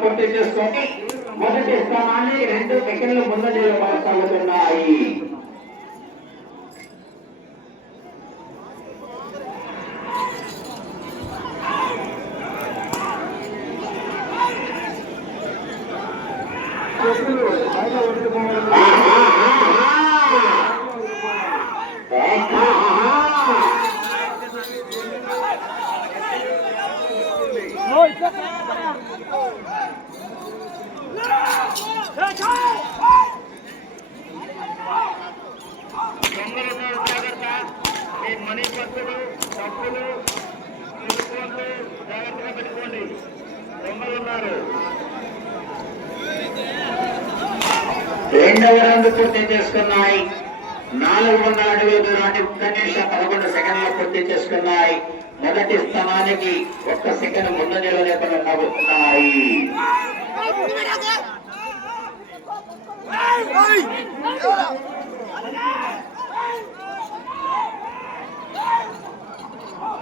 పూర్తి చేసుకొని మొదటి స్థానాన్ని రెండు సెకండ్లు ముందంజలో కొనసాగుతున్నాయి ஆ పూర్తి చేసుకున్నాయి. నాలుగు వందల అడుగుల దూరాన్ని ఒక్క నిమిషం పదకొండు సెకండ్లు పూర్తి చేసుకున్నాయి. మొదటి స్థానానికి ఒక్క సెకండ్ ముందు లేకుండా నవ్వుతున్నాయి.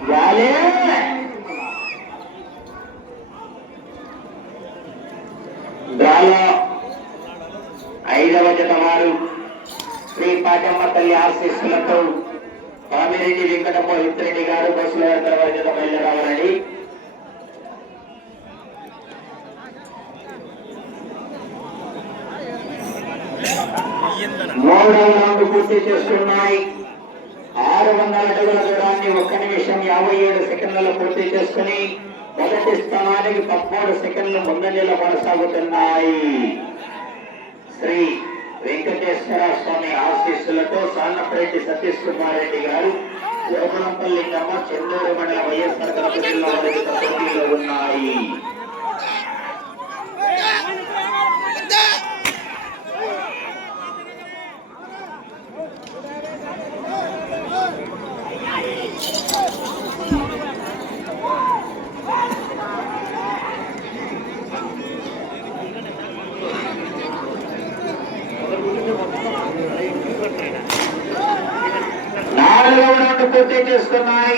వాలే! డ్రాలో ఐదవ జత వారు శ్రీ పాటమ్మ తల్లి ఆశీస్సులతో పామిరెడ్డి వెంకటప్ప హిత్రెడ్డి గారు బస్సులో తర్వాత జత బయలుదేరాలని రౌండ్ పూర్తి చేస్తున్నాయి. ఆరు వందల అడుగుల దూరాన్ని ఒక్క నిమిషం యాభై ఏడు సెకండ్లలో పూర్తి చేసుకుని మొదటి స్థానానికి పదమూడు సెకండ్లు ముందంజలో కొనసాగుతున్నాయి శ్రీ వెంకటేశ్వర స్వామి ఆశీస్సులతో సాన్నపరెడ్డి సతీష్ కుమార్ రెడ్డి గారు యోగనంపల్లి కమ్మ చెందూరు మండల వైఎస్ఆర్ కడప జిల్లా ఉన్నాయి నాలుగవ రౌండ్ పూర్తి చేసుకున్నాయి.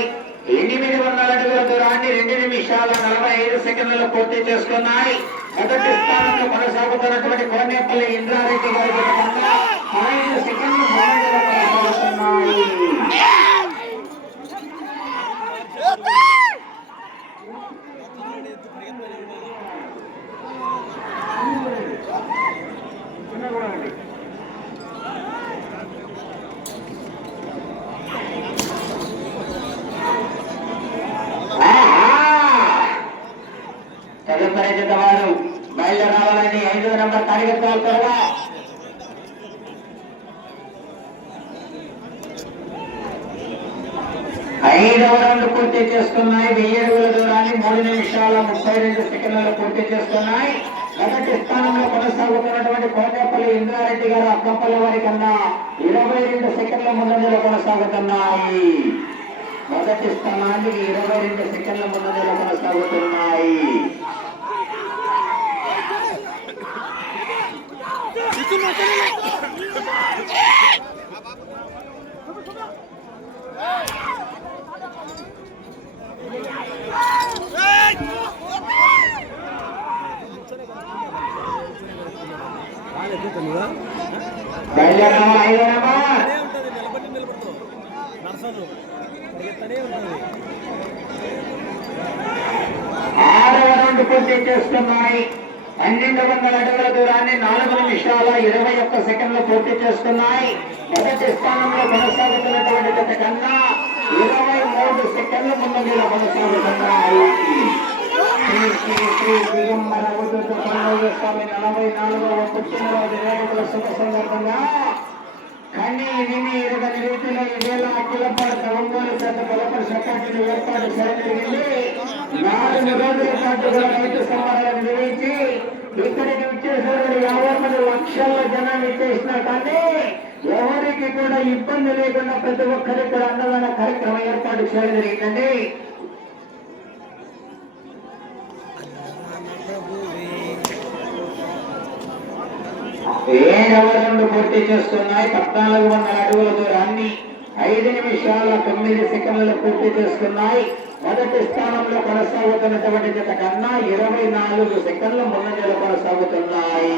ఎనిమిది వందల అడుగుల దూరాన్ని రెండు నిమిషాల నలభై ఐదు సెకండ్లలో పూర్తి చేసుకున్నాయి. మొదటి స్థానంలో కొనసాగుతున్నటువంటి కోనేపల్లి ఇంద్రారెడ్డి గారి ఐదు సెకండ్లు కొనసాగుతున్నాయి. తదుపరి వారు బయలుదేరాలని ఐదో నెంబర్ తరగతి త్వరగా ఐదవ రౌండ్ పూర్తి చేస్తున్నాయి వెయ్యి అడుగుల దూరాన్ని మూడు నిమిషాల ముప్పై రెండు సెకండ్లలో పూర్తి చేస్తున్నాయి మొదటి స్థానంలో కొనసాగుతున్నటువంటి కోటేపల్లి ఇంద్రారెడ్డి గారు అక్కపల్లి వారి కన్నా ఇరవై రెండు సెకండ్ల ముందంజలో కొనసాగుతున్నాయి. మొదటి స్థానానికి ఇరవై రెండు సెకండ్ల ముందంజలో కొనసాగుతున్నాయి బయలుదేరామా ఐదో నెంబర్ ఉంటుంది నిలబడి నిలబడతావు నడసదు పరిగెత్తనే ఉంటుంది ఆరవ రౌండ్ పూర్తి చేసుకున్నాయి పన్నెండు వందల అడుగుల దూరాన్ని నాలుగు నిమిషాల ఇరవై ఒక్క సెకండ్లు పూర్తి చేస్తున్నాయి. మొదటి స్థానంలో కొనసాగుతున్నటువంటి గత కన్నా ఇరవై మూడు సెకండ్ల ముందంజలో కొనసాగుతున్నాయి. శ్రీ శ్రీ శ్రీ దిగంబర స్వామి నలభై నాలుగవ పుట్టినరోజు వేడుకల శుభ సందర్భంగా కన్నీ విని ఇరవై రీతిలో ఈవేళ అఖిలపాట ఒంగోలు పెద్ద సపోర్టును ఏర్పాటు చేయగలిగింది నాలుగు రోజుల పాటు రైతు సంబరాలను నిర్వహించి ఇక్కడికి విచ్చేసినటువంటి యాభై మంది లక్షల జనం విచ్చేసినా కానీ ఎవరికి కూడా ఇబ్బంది లేకుండా ప్రతి ఒక్కరి ఇక్కడ అన్నదాన కార్యక్రమం ఏర్పాటు చేయడం జరిగిందండి. ఏడవ రెండు పూర్తి చేస్తున్నాయి పద్నాలుగు వందల అడుగుల దూరాన్ని ఐదు నిమిషాల తొమ్మిది సెకండ్లు పూర్తి చేస్తున్నాయి. మొదటి స్థానంలో కొనసాగుతున్నటువంటి జత కన్నా ఇరవై నాలుగు సెకండ్ల ముందంజలు కొనసాగుతున్నాయి.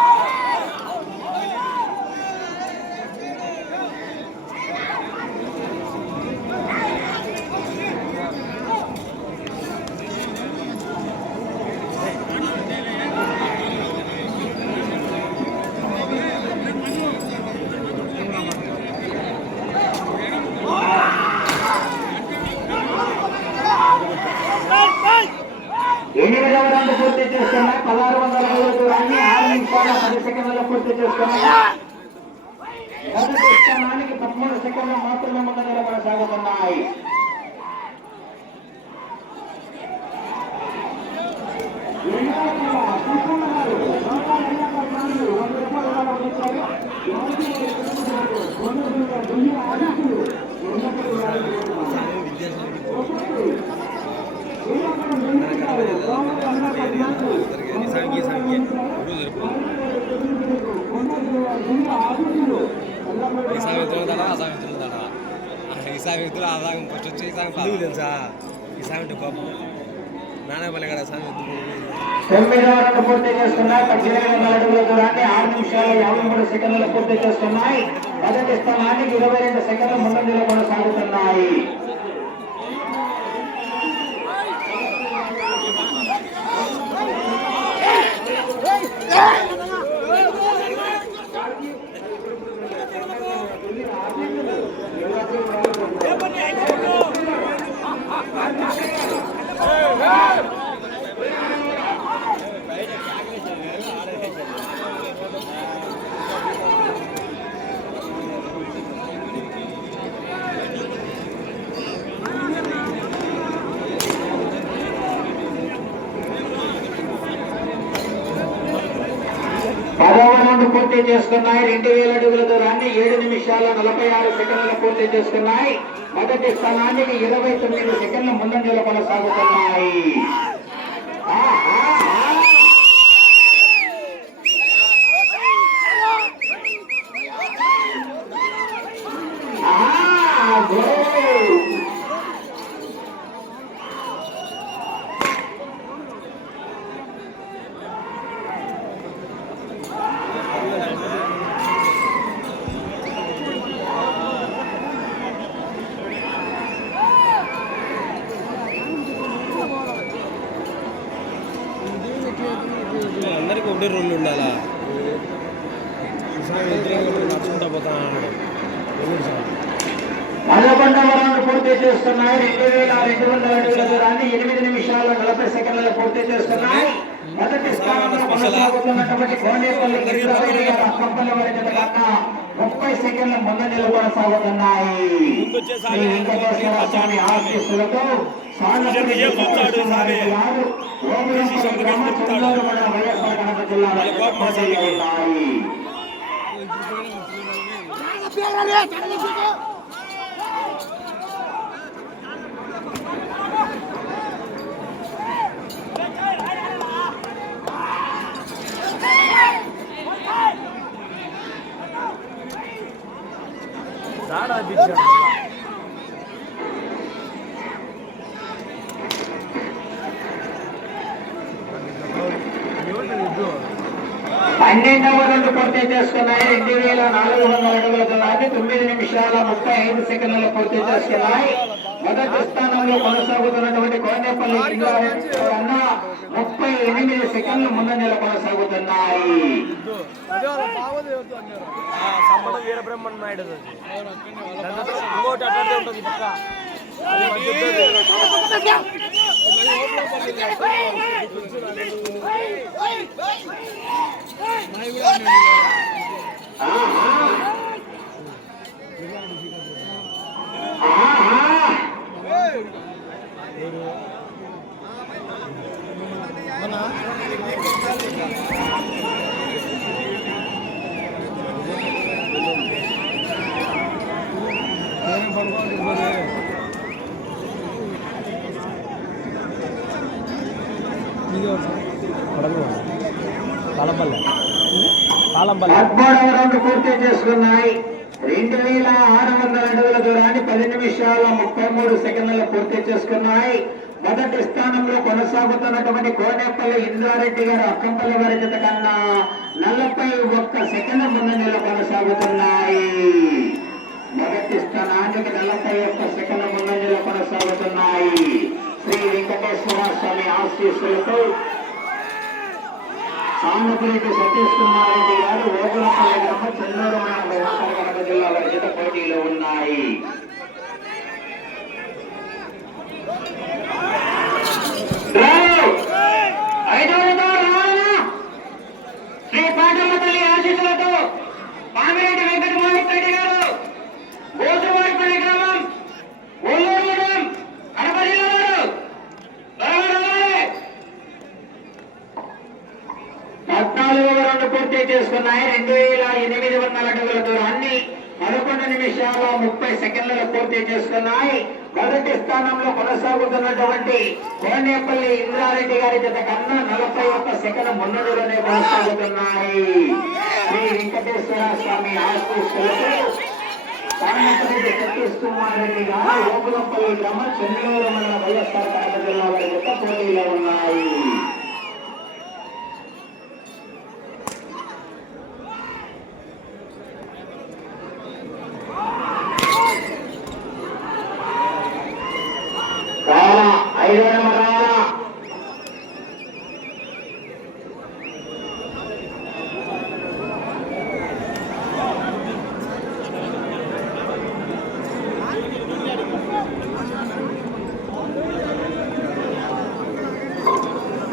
ఈ సామెతలు తడా ఆ సామెతలు తడా ఈ సామెతలు ఆ సాగం ఫస్ట్ వచ్చి ఈ సాగం ఎందుకు తెలుసా ఈ సామెత పాపం నానపల్లి కదా పూర్తి చేస్తున్నాయి పద్దెనిమిది వందల అడుగుల దూరాన్ని ఆరు నిమిషాల యాభై మూడు సెకండ్లు పూర్తి చేస్తున్నాయి మొదటి స్థానానికి ఇరవై రెండు సెకండ్లు ముందంజలో కొనసాగుతున్నాయి. పదవ రౌండ్ పూర్తి చేసుకున్నాయి. రెండు వేల అడుగుల దూరాన్ని ఏడు నిమిషాల నలభై ఆరు సెకండ్లు పూర్తి చేసుకున్నాయి. మొదటి స్థానానికి ఇరవై తొమ్మిది సెకండ్ల ముందంజలు కొనసాగుతున్నాయి. ఒకటే రోడ్లు ఉండాలా? నడుచుకుంటా పోతా? పదకొండవ రౌండ్ పూర్తి చేస్తున్నాయి. రెండు వేల రెండు వందల అడుగుల దూరాన్ని ఎనిమిది నిమిషాల నలభై సెకండ్లు పూర్తి చేస్తున్నాయి. మొదటి స్థానంలో కొనసాగుతున్నటువంటి కోనేపల్లి గిరిజారెడ్డి గారు అక్కంపల్లి వారి జత కన్నా ముప్పై సెకండ్ల ముందంజలు కొనసాగుతున్నాయి శ్రీ వెంకటేశ్వర స్వామి ఆశీస్సులతో గారు ఓబులంపురం గ్రామ చంద్రూరు మండల వైఎస్ఆర్ కడప జిల్లా పోటీలో ఉన్నాయి రాడా బిడ్డ పన్నెండవ రెండు పూర్తి చేసుకున్నాయి రెండు వేల నాలుగు వందల అడుగుల దూరాన్ని తొమ్మిది నిమిషాల ముప్పై ఐదు సెకండ్లు పూర్తి చేసుకున్నాయి మొదటి స్థానంలో కొనసాగుతున్నటువంటి కోనేపల్లి కన్నా ముప్పై ఎనిమిది సెకండ్లు ముందంజలు కొనసాగుతున్నాయి సంబంధం వీర బ్రహ్మణ నాయుడు. ఇంకోటి ఉంటుంది పక్క మన పద్మూడవ రౌండ్ పూర్తి చేసుకున్నాయి. రెండు వేల ఆరు వందల అడుగుల దూరాన్ని పది నిమిషాల ముప్పై మూడు సెకండ్లలో పూర్తి చేసుకున్నాయి. మొదటి స్థానంలో కొనసాగుతున్నటువంటి కోనేపల్లి ఇంద్రారెడ్డి గారు అక్కంపల్లి వారి జత కన్నా నలభై ఒక్క సెకండ్ ముందంజలో కొనసాగుతున్నాయి. మొదటి స్థానానికి నలభై ఒక్క సెకండ్ ముందంజలో కొనసాగుతున్నాయి. శ్రీ వెంకటేశ్వర స్వామి ఆశీస్సులతో ఆంధ్రప్రదేశ్ సతీష్ కుమార్ రెడ్డి గారు ఓగులపల్లి గ్రామ చెన్నూరు మండలం ఉత్తర కడప జిల్లా రచిత చేత పోటీలో ఉన్నాయి శ్రీ పాటమ్మ తల్లి ఆశీస్సులతో పామిరెడ్డి వెంకటమోహన్ రెడ్డి గారు గోసువాడిపల్లి గ్రామం ఒల్లూరు మండలం కడప జిల్లా వారు త్వరగా రావాలి. పద్నాలుగవ రౌండ్ పూర్తి చేసుకున్నాయి. రెండు వేల ఎనిమిది వందల అడుగుల దూరాన్ని పదకొండు నిమిషాల ముప్పై సెకండ్లలో పూర్తి చేసుకున్నాయి. మొదటి స్థానంలో కొనసాగుతున్నటువంటి కోనేపల్లి ఇంద్రారెడ్డి గారి జత కన్నా నలభై ఒక్క సెకండ్ ముందంజలోనే కొనసాగుతున్నాయి. శ్రీ వెంకటేశ్వర స్వామి ఆశీస్సులతో సామకురెడ్డి సతీష్ కుమార్ రెడ్డి గారు ఓకులంపల్లి గ్రామ చెన్నూరు మండల వైఎస్ఆర్ కడప జిల్లా వారి యొక్క పోటీలో ఉన్నాయి రావాలా ఐదు నెంబర్ రావాలా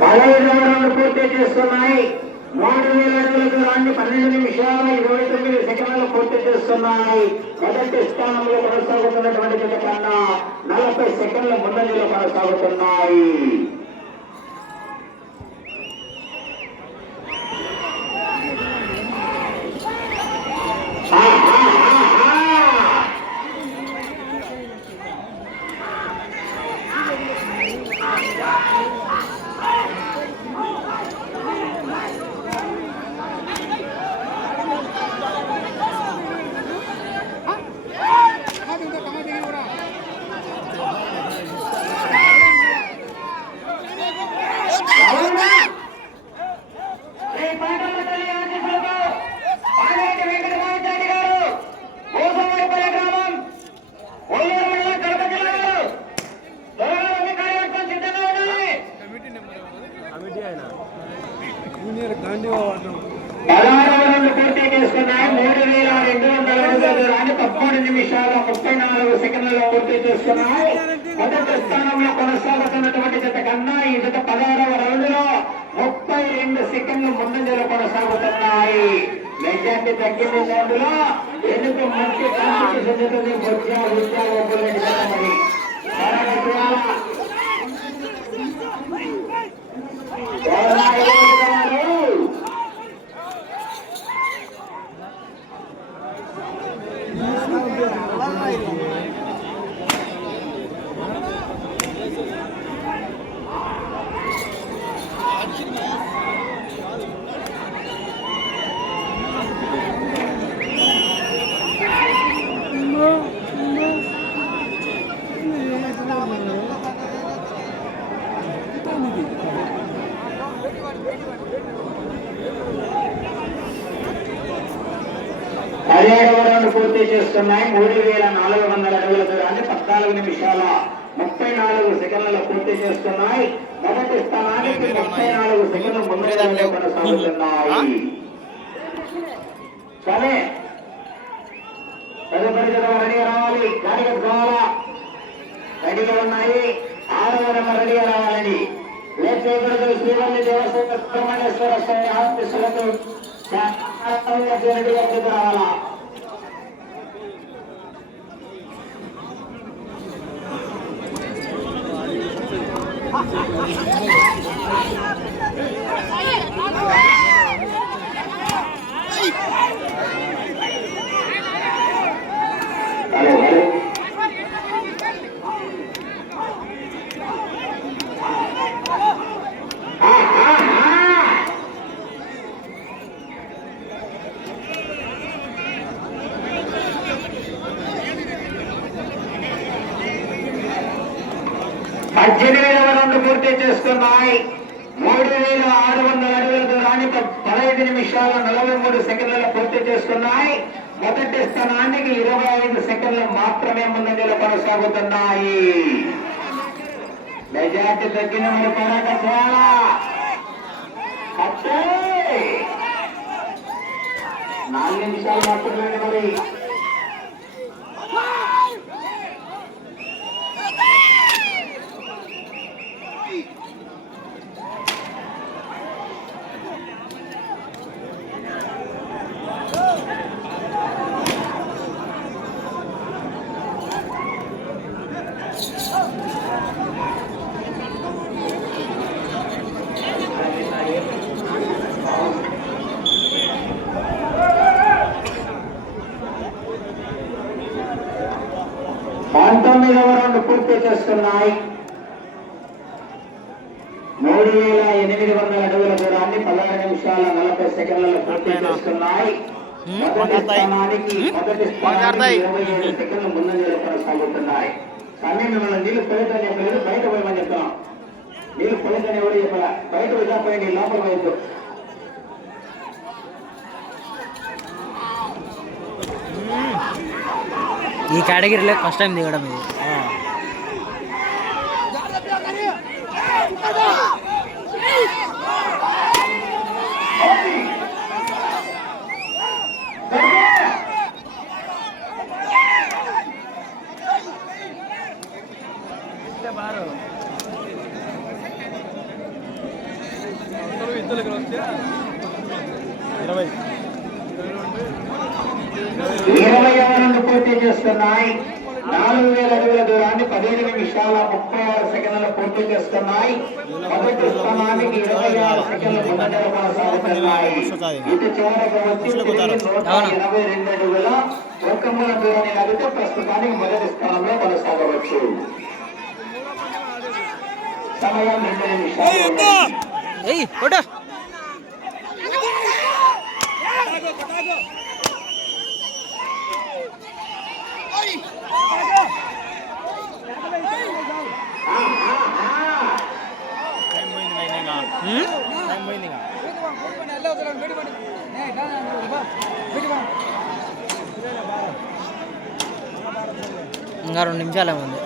పదహైదు రౌండ్ పూర్తి చేస్తున్నాయి. మూడు వేల అడుగుల దూరాన్ని పన్నెండు నిమిషాల ఇరవై తొమ్మిది సెకండ్లు పూర్తి చేస్తున్నాయి. మొదటి స్థానంలో కొనసాగుతున్నటువంటి కన్నా నలభై సెకండ్ల ముందంజలో కొనసాగుతున్నాయి ఆహాహాహా. అవునా? శ్రీ పాండవ తల్లి ఆశీస్సులతో పాలేటి వెంకటరామరెడ్డి గారు గోసవారిపల్లి గ్రామం ఒల్లూరు మండలం కడప జిల్లా వారు త్వరగా మీ కార్యవర్గం సిద్ధంగా ఉండాలి కమిటీ ఆయన జూనియర్ గాంధీ వాడు పదహారవ రౌండ్ పూర్తి చేసుకున్నాయి మూడు వేల రెండు వందల అడుగుల దూరాన్ని నిమిషాల ముప్పై నాలుగు సెకండ్లలో పూర్తి చేసుకున్నాయి. మొదటి స్థానంలో కొనసాగుతున్నటువంటి జత కన్నా ఈ జత పదహారవ రౌండ్లో ముప్పై రెండు సెకండ్లు ముందంజలో కొనసాగుతున్నాయి. మెజార్టీ తగ్గింది అందులో ఎందుకు మంచి కాంపిటీషన్ జరుగుతుంది? బొజ్జా విద్యా ఒప్పులేని జత మరి త్వరగా చూడాలా. త్వరగా ఎదుగుతున్నారు. పదిహేడవ రౌండ్ పూర్తి చేస్తున్నాయి. మూడు వేల నాలుగు వందల అడుగుల దూరాన్ని పద్నాలుగు నిమిషాల ముప్పై నాలుగు సెకండ్లలో పూర్తి చేస్తున్నాయి. మొదటి స్థానానికి ముప్పై నాలుగు సెకండ్లు ముందు కొనసాగుతున్నాయి. తదుపరి ఉన్నాయి. ఆరవ నెంబర్ రెడీగా రావాలని. లేట్ శ్రీవల్లి దేవస్థాన సుబ్రహ్మణ్యేశ్వర స్వామి ఆఫీసులకు రెడీగా చేతి రావాలా? పద్దెనిమిది రౌండ్ పూర్తి చేసుకున్నాయి. మూడు వేల ఆరు వందల అడుగుల దూరాన్ని పదహైదు నిమిషాల నలభై మూడు సెకండ్లలో పూర్తి చేసుకున్నాయి. మొదటి స్థానానికి ఇరవై ఐదు సెకండ్లు మాత్రమే ముందంజలో కొనసాగుతున్నాయి. మెజార్టీ తగ్గిన మరి పోరాట చాలా నాలుగు నిమిషాలు మాత్రమే మరి. చేస్తున్నాయి. మూడు వేల ఎనిమిది వందల అడుగుల దూరాన్ని పదహారు నిమిషాల నలభై సెకండ్లలో పూర్తి చేస్తున్నాయి. మొదటి స్థానానికి మొదటి స్థానానికి ఇరవై ఏడు సెకండ్లు ముందంజలో కొనసాగుతున్నాయి సమయం మిమ్మల్ని నీళ్ళు పోయితని చెప్పలేదు బయట పోయమని చెప్తాం నీళ్ళు పోయితని ఎవరు చెప్పాల? బయట పోయి లోపల పోయొద్దు ఈ కేటగిరీలో ఫస్ట్ టైం దిగడం ఇది. ఇరవై రౌండ్ పూర్తి చేస్తున్నాయి. నాలుగు వేల అడుగుల దూరాన్ని పదిహేను నిమిషాల ముప్పై ఆరు సెకండ్లు పూర్తి చేస్తున్నాయి. మొదటి స్థానానికి ఇరవై ఆరు సెకండ్లు ముందంజలో కొనసాగుతున్నాయి. ఇటు చివరకు వచ్చి ఎనభై రెండు అడుగుల ఒక్కమూల దూరాన్ని లాగితే ప్రస్తుతానికి మొదటి స్థానంలో కొనసాగవచ్చు. సమయం రెండు నిమిషాలు. ఇంకా రెండు నిమిషాలు ఉంది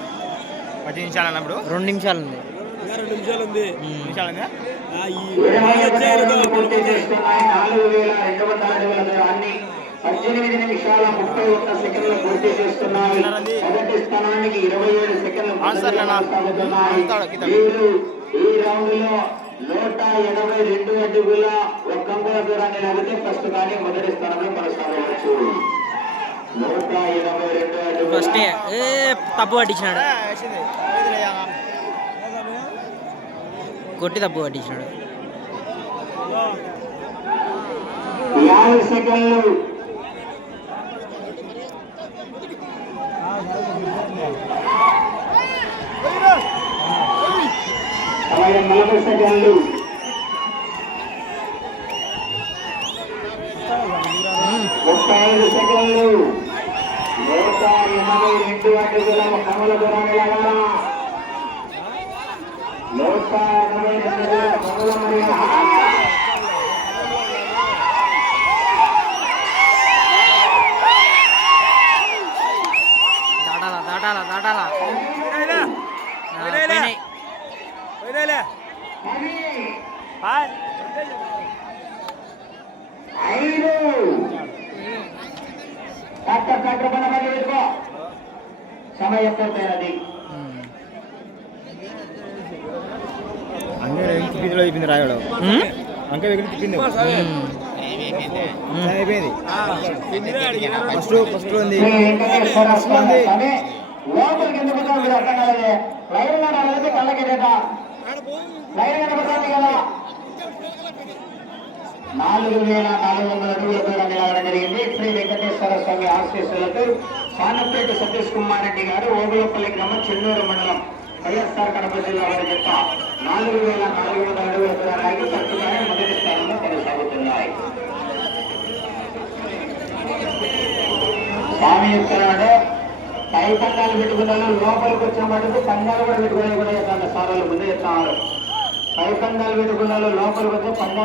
పది నిమిషాలు అన్నప్పుడు రెండు నిమిషాలు ఉంది రెండు నిమిషాలు ఉంది ఉమ్. నిమిషాలు ఉందా పద్దెనిమిది నిమిషాల ముప్పై ఒక్క సెకండ్లు పూర్తి చేస్తున్నాయి మొదటి స్థానానికి ఇరవై ఏడు సెకండ్లు వీరు ఈ రౌండ్లో నూట ఎనభై రెండు అడుగుల ఒక్క అంగుళ దూరాన్ని లాగితే కానీ మొదటి స్థానంలో కొనసాగవచ్చు నూట ఎనభై రెండు అడుగులు తప్పు పట్టించినాడు కొట్టి తప్పు పట్టించాడు. నలభై సెకండ్లు ముప్పై ఐదు సెకండ్లు నూట ఎనభై రెండు అడుగుల కమల దూరం నూట దాటాలా దాటాలా దాటాలా. ఆ, పోయినాయి. ఐదు డాక్టర్ డాక్టర్ పైన మళ్ళీ పెట్టుకో సమయం పూర్తయినది ఉమ్. ఇందులో అయిపోయింది రాయడం ఉమ్? అంక వెగిలి తిప్పింది ఉమ్. అయిపోయింది ఫస్ట్ ఫస్ట్ ఉంది శ్రీ వెంకటేశ్వర స్వామి స్వామి లోపలికి ఎందుకు వచ్చావు మీరు అర్థం కాలేదే లైన్లో నడితే కళ్ళకి డేట లైన్ కనబడుతుంది కదా నాలుగు వేల నాలుగు వందల అడుగుల దూరం నిలవడం జరిగింది శ్రీ వెంకటేశ్వర స్వామి ఆశీస్సులతో సానపేట సతీష్ కుమార్ రెడ్డి గారు ఓగులపల్లి గ్రామం చెన్నూరు మండలం వైఎస్ఆర్ కడప జిల్లా వారి యొక్క నాలుగు వేల నాలుగు వందల అడుగుల దూరానికి తక్కువగానే మొదటి స్థానంలో కొనసాగుతున్నాయి స్వామి చెప్తున్నాడు పై పందాలు పెట్టుకున్నాను లోపలికి వచ్చిన మటుకు పందాలు కూడా పెట్టుకునే కూడా సార్లు సార్ ముందే చెప్తున్నారు. పై పందాలు పెట్టుకున్నాను లోపలికి వచ్చి పందాలు